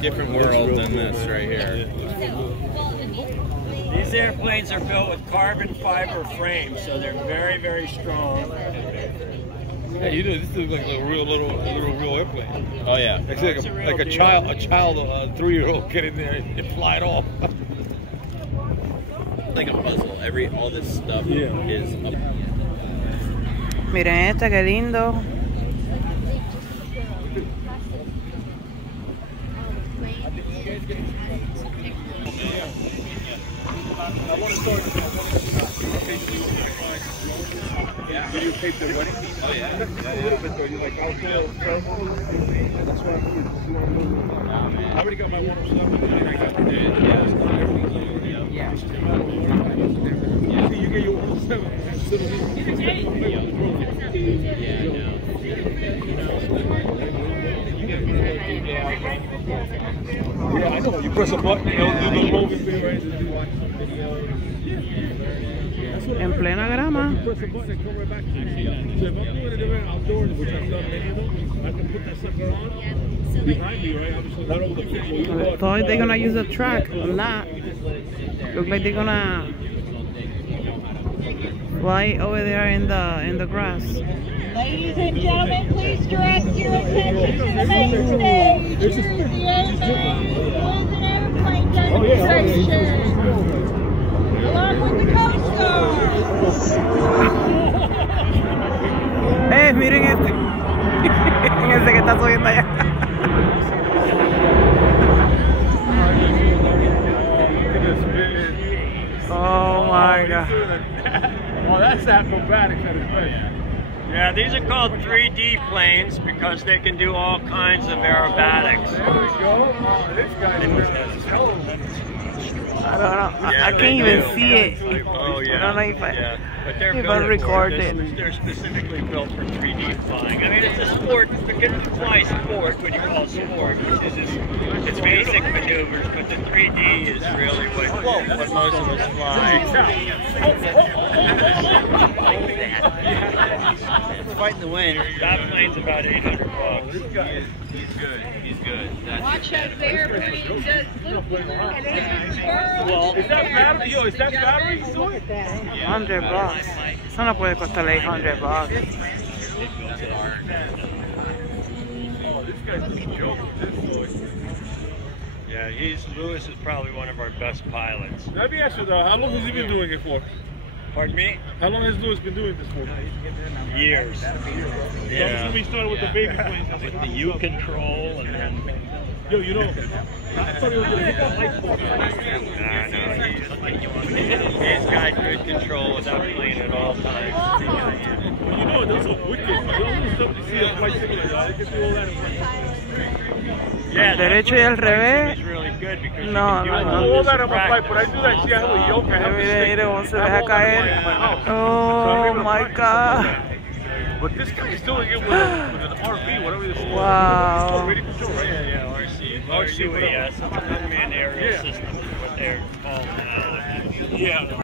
different world than this right here. These airplanes are built with carbon fiber frames, so they're very, very strong. Yeah, you do. This looks like a real airplane. Oh yeah. It's like a child, a 3-year-old get in there and fly it off. Like a puzzle. All this stuff is. Miren esta, qué lindo. I want to start. Do you tape the wedding? Oh yeah. A little bit though. You like outdoor travel? That's what I'm doing. I already got my 107. I got the you get your 107. Yeah, I know. You press a button, it'll do the moving thing, right? En plena grama. Press a button and come right back to you. So if I'm doing an event outdoors, which I've done many of them, I can put that sucker on behind me, right? Obviously, not over the football. Thought they're gonna use a track a lot. Look like they're gonna fly over there in the grass. Ladies and gentlemen, please direct your attention to the main stage. Here's the airplane demonstration, along with the Coast Guard. Miren este. Ese que está subiendo allá. Oh my God. Oh, that's acrobatics at its best. Yeah, these are called 3D planes because they can do all kinds of aerobatics. There we go. This guy is I don't know. I can't even see it. Oh yeah. I don't know if But they're if I built record for, it. They're specifically built for 3D flying. I mean, it's a sport. You can fly sport, what you call sport, which is just, it's basic maneuvers, but the 3D is really what most of us fly. It's fighting the wind. That plane's about $800. This guy He's good. He's good. Watch out there, please. Well, is that battery? Yo, is that battery? $100 $100. Eso no puede costarle $100. Oh, this guy's a joke. Yeah, Lewis is probably one of our best pilots. Let me ask you though, how long has he been doing it for? Pardon me? How long has Lewis been doing this for? Years. Yeah. We started with the baby planes. With the U control and then. Yo, you know, I thought he was going to hit that light bulb. He's got good control of that plane at all times. You know, that's so wicked. You don't stuff to see a flight simulator. I can do all that. Yeah, derecho y al revés. is really good because No, you no, can do no. All that on my flight, but I do that. See, I have a yoke. I have Mire cómo se deja caer. Oh my God. But this guy is doing it with an RV, whatever this is. Wow. Radio control, right? Yeah, RC. UAS, it's an unmanned aerial system, is what they're called now. Yeah.